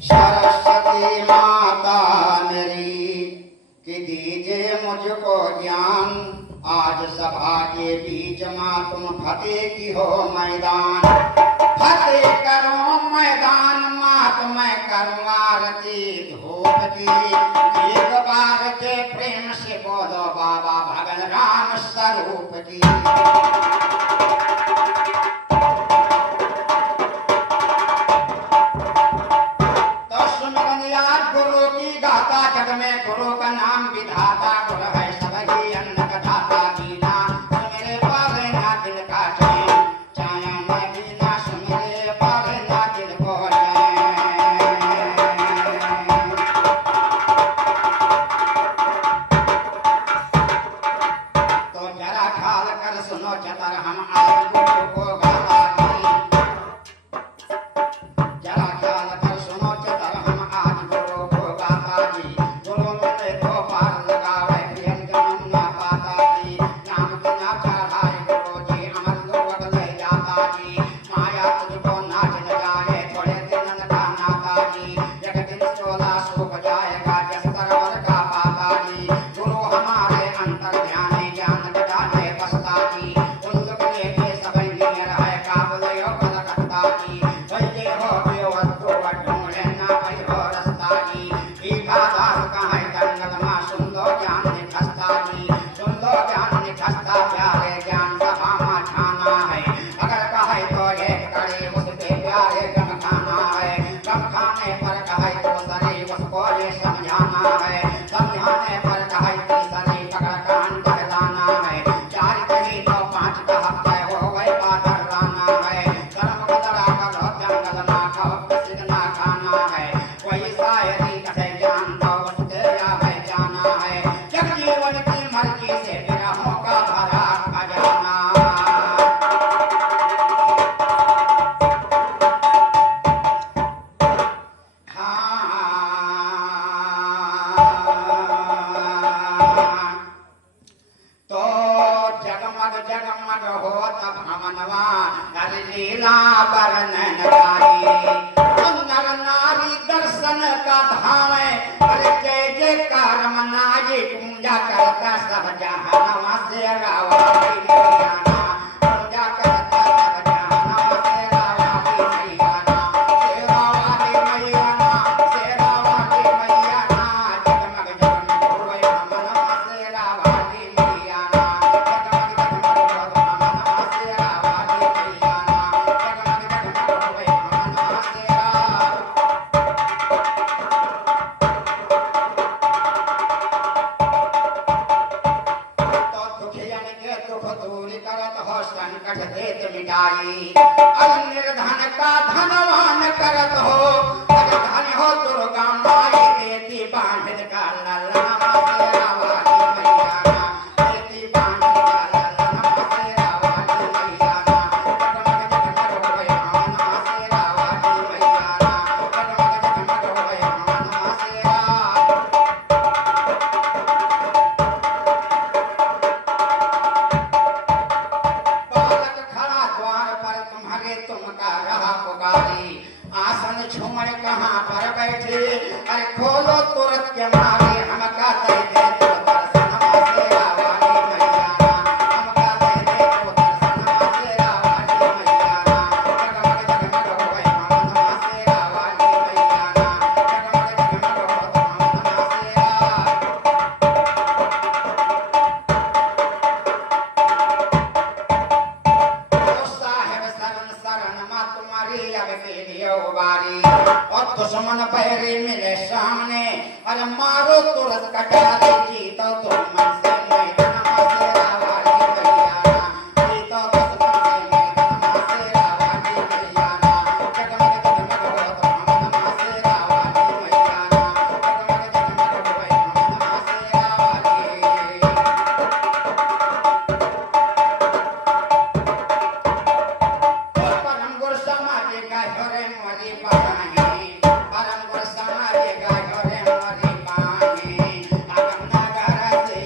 सरस्वती माता मेरी कि दीजिए मुझको ज्ञान, आज सभा के बीच माँ तुम फतेह की हो मैदान। फतेह करो मैदान माँ तुम्हें करूँ आरती धूप की, एक बार के प्रेम से बोलो बाबा भगन राम स्वरूप की। जग में गुरु का नाम विधाता, गुरु है सबही अन्न का दाता। बीना सुमिरे पावे ना दिल का चैन, छाया में बीना सुमिरे पावे ना दिल को चैन। तो जरा ख्याल कर सुनो चतर हम आज गुरु को गाता जी। जरा ख्याल कर सुनो चतर हम आज गुरु को गाता जी। जगमग होत भवनवा कर लीला वर्णन गाई। सुंदर नारी दर्शन का धाम, अरे जय जयकार मनाई पूजा करता सब जहानवा से रावाई मैयाना। पूजा करता सब जहानवा से रावाई मैयाना। शेरावाली मैयाना, शेरावाली मैयाना। जगमग जगमग होए भवनवा से रावाली मैयाना। संकट देत मिटाई, निर्धन का धनवान करत हो। धन हो दुर्गा माई बेटी बांधित का ललना से रावाली मैयाना। बेटी बांधित का ललना से रावाली मैयाना। जगमग जगमग होए भवनवा से रावाली मैयाना। जगमग जगमग होए भवनवा से तुमका रहा पुकारी। आसन झूमर कहाँ पर बैठे, अरे खोलो तुरंत के मारे हमका दे दे तो दर्शनवा से रावाली मैयाना। हमका दे दे तो दर्शनवा से रावाली मैयाना। जगमग जगमग होए भवनवा से रावाली मैयाना। जगमग जगमग होत भवनवा से और दुश्मन पैरे मेरे सामने, अरे मारो तुरंत कटा दे जीतो तुम मन से मैदानवा से रावाली मैयाना। जीतो दुश्मन से मैदानवा से रावाली मैयाना। जगमग जगमग होत भवनवा से रावाली मैयाना। जगमग जगमग होए भवनवा से रावाली। परम गुरु समाज का घरे मोरी पानी, परम गुरु समाज का घरे मोरी पानी। अगम नगर से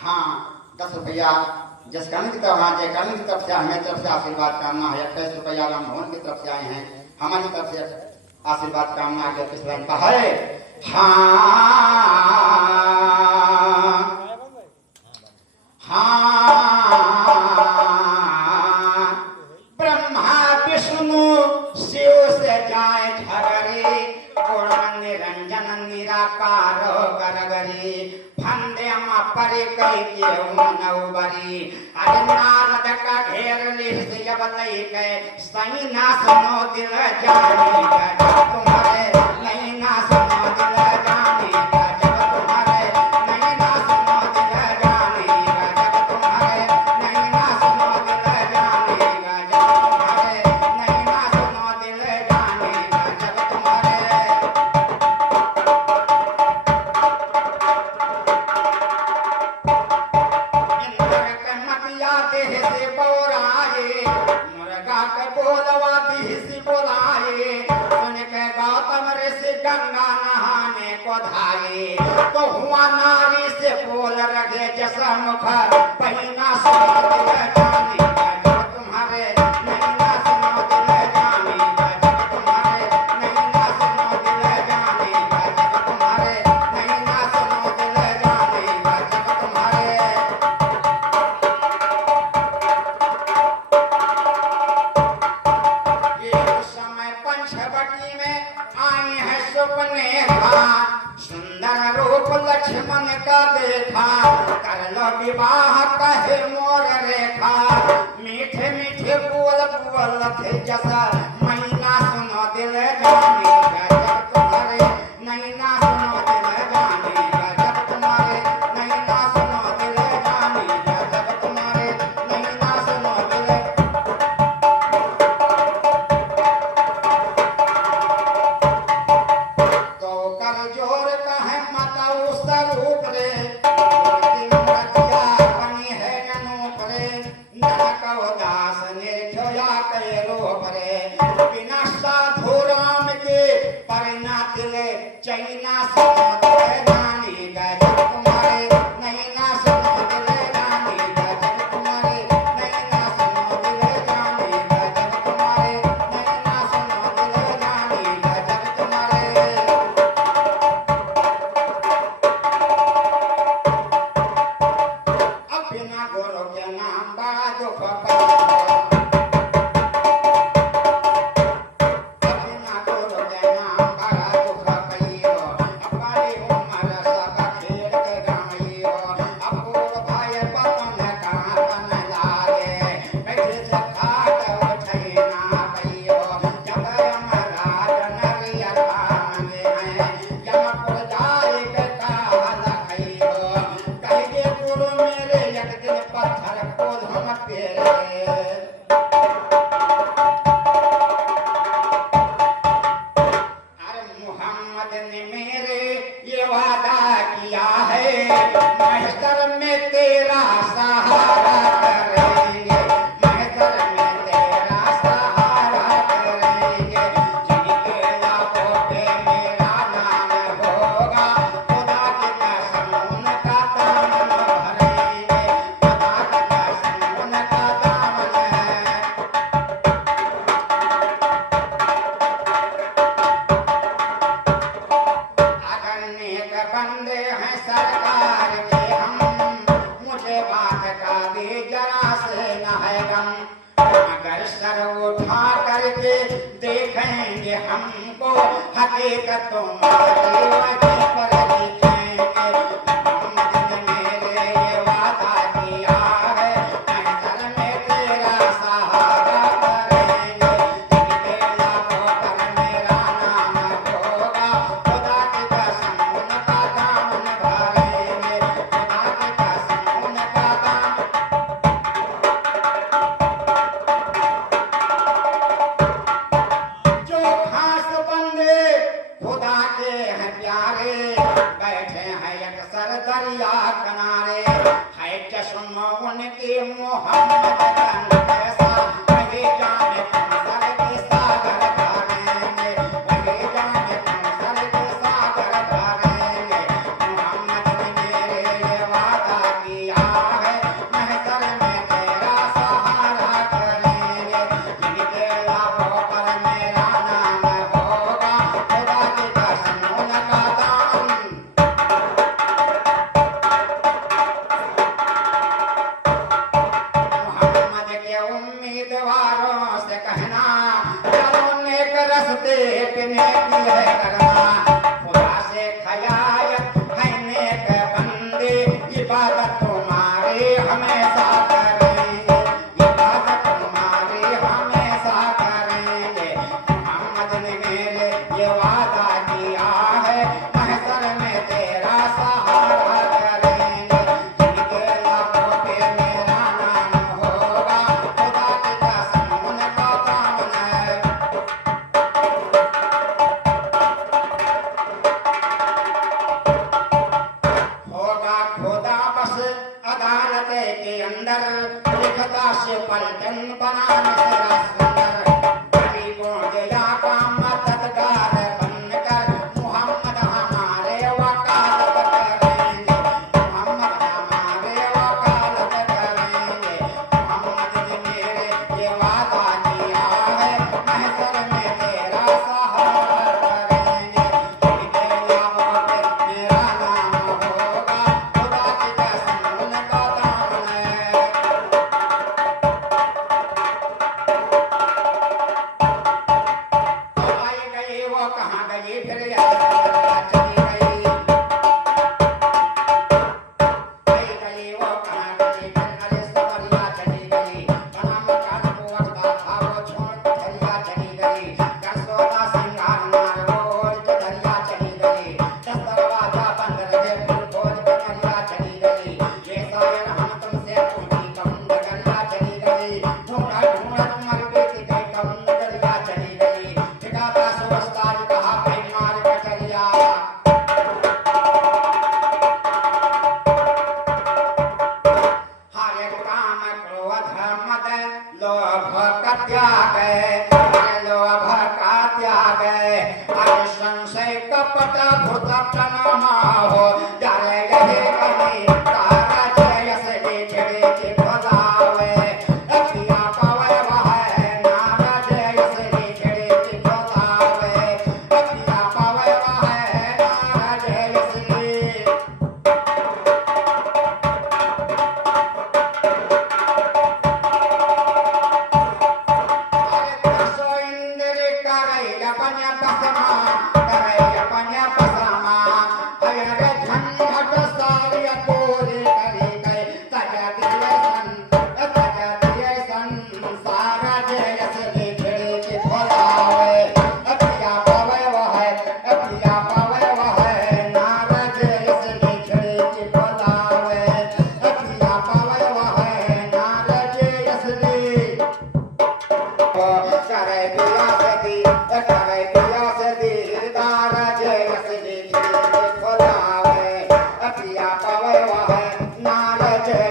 हाँ 10 रुपया जिस करने की तरफ हाँ जय करने की तरफ से हमें तरफ से आशीर्वाद कामना है। 21 रुपया राम भवन की तरफ से आए हैं, हमारी तरफ से आशीर्वाद कामना है। किस लाइन का है? हाँ ब्रह्मा विष्णु शिव से जाए झगड़े, पूर्ण निरंजन निराकार करगरी, फंदे परे कई के नौबरी। अरे नारद का घेर लिस जब लई गए, सही ना सुनो दिल जानी का तुम्हारे, नहीं ना सुनो दिल जानी का जब तुम्हारे, नहीं ना सुनो दिल जानी का जब तुम्हारे, नहीं ना सुनो दिल जानी का जब तुम्हारे, नहीं ना सुनो दिल जानी का जब तुम्हारे। से बोराए मुर्गा के बोलवा बिहसी बोलाए, सुन के गौतम ऋषि गंगा नहाने को धाये, तो हुआ नारी से बोल रहे जैसा मुख पहिना सुनो दिल जाने का जब तुम्हारे, नहीं ना सुनो दिल जाने का जब तुम्हारे, नहीं ना सुनो दिल जाने का जब तुम्हारे, नहीं ना सुनो दिल जाने का जब तुम्हारे। पंचवटी में आए हैं सुपने का, सुंदर रूप लक्ष्मण का देखा, कर लो विवाह कहे मोर रेखा, मीठे मीठे बोल बोल थे जैसा, महीना सुनो दिल जाने का जब तुम्हारे, नहीं ना सुनो दिल जाने का जब तुम्हारे, नहीं ना सुनो दिल जाने का जब तुम्हारे, नहीं ना सुनो दिल। जोर का है मताऊ स्वरूप रे, बनी है ननूप रे, नरक दास निर्जया के रूप रे, बिना साधु राम के परिणा दिले, चैना सुनो दिल जानी का जब तुम्हारे, नहीं ना सुनो दिल जानी का जब तुम्हारे, नहीं ना सुनो दिल जानी का जब तुम्हारे, नहीं ना सुनो दिल जानी का जब तुम्हारे। बिना गुरु के नाम बड़ा दुख पाओ, बिना गुरु के नाम बड़ा दुख पाइयो, अपनी उम्र सब खेल के गाइयो, अपूर भाई पतन कहाँ तन लागे, बैठे से खाट उठे ना पाइयो, जब यमराज नरिया मांगे हैं, यमपुर जाए के काल खाइयो, कहिए गुरु मेरे एक दिन पत्थर को हम पेरे। अरे मोहम्मद ने मेरे ये वादा किया है, महशर में तेरा सहारा करेंगे, महशर में तेरा सहारा करेंगे, जिनके लाभों पे मेरा नाम होगा, खुदा की कसम उनका दामन भरेंगे, खुदा की कसम उनका दामन है। अगर नेक बंदे हैं सरकार के हम, मुझे बात का भी जरा से न है गम, अगर सर उठा करके देखेंगे हमको, हकीकत तुम्हारी वजह पर लिखेंगे, मोहम्मद ने मेरे ये वादा किया है, महशर में तेरा सहारा करेंगे, जिनके लाभों पर मेरा नाम होगा, खुदा की कसम उनका दामन भरेंगे, खुदा की कसम उनका दामन। जो खास बंदे खुदा के हैं प्यारे, बैठे हैं अक्सर दरिया किनारे, है चश्मा उनके मोहम्मद का कैसा, वही जाने कौशल के सागर भरेंगे, वही जाने कौशल के सागर भरेंगे, मोहम्मद ने मेरे ये वादा किया देख नेकी है करना खुदा से खयायत है नेक बंदे इबादत तुम्हारी हमेशा करेंगे इबादत तुम्हारी हमेशा करेंगे मोहम्मद ने मेरे ये वादा किया है महशर में तेरा सहारा करेंगे जिनके लाखों पे मेरा नाम होगा खुदा की कसम उनका दामन है होगा खुदा बस अदालत के अंदर लिखता से पलटन बनाने तेरा सुंदर गरीबों जया का मददगार बनकर मोहम्मद हमारे वकालत करेंगे मोहम्मद हमारे वकालत करेंगे मोहम्मद ने मेरे ये वादा किया है महशर में तेरा सहारा करेंगे जिनके लाखों पे मेरा नाम होगा खुदा की कसम उनका दामन है आई गई वो कहाँ गई फिर चली गई आई गई वो कहाँ गई फिर अरे सबरिया चली गई बना मकान को वक्ता था वो छोड़ के धरिया चली गई कसोदा सिंगार नार बोल के धरिया चली गई दस दरवाजा बंद रहे फूल खोल के धरिया चली गई ये शायर हम तुमसे पूछी कम डगरिया चली गई ढूंढा ढूंढा तुम्हारी बेटी गई कम डगरिया चली गई ठिकाता सुवस्ताज कहा भाई मार कटरिया हर एक काम क्रोध मद लोभ का त्याग लोभ का त्याग हर संशय कपट भूत प्रणमा हो जारे यही कमी तारा जयस लिखड़े के खोदावे अखिया पावे वह नारा जयस लिखड़े के खोदावे अखिया पावे वह नारा जयस अरे दसो इंद्र करे अपने पसमा करे अपने पसमा अरे झंझट सारी पूरी करी गए तजा दिए सन सारा जयस लिखड़े के खोलावे अखिया पावे वह नारा जयस लिखड़े के खोलावे अखिया पावे वह नारा जयस करे पिया से दीदार जयस लिखड़े के खोलावे अखिया पावे वह नारा जयस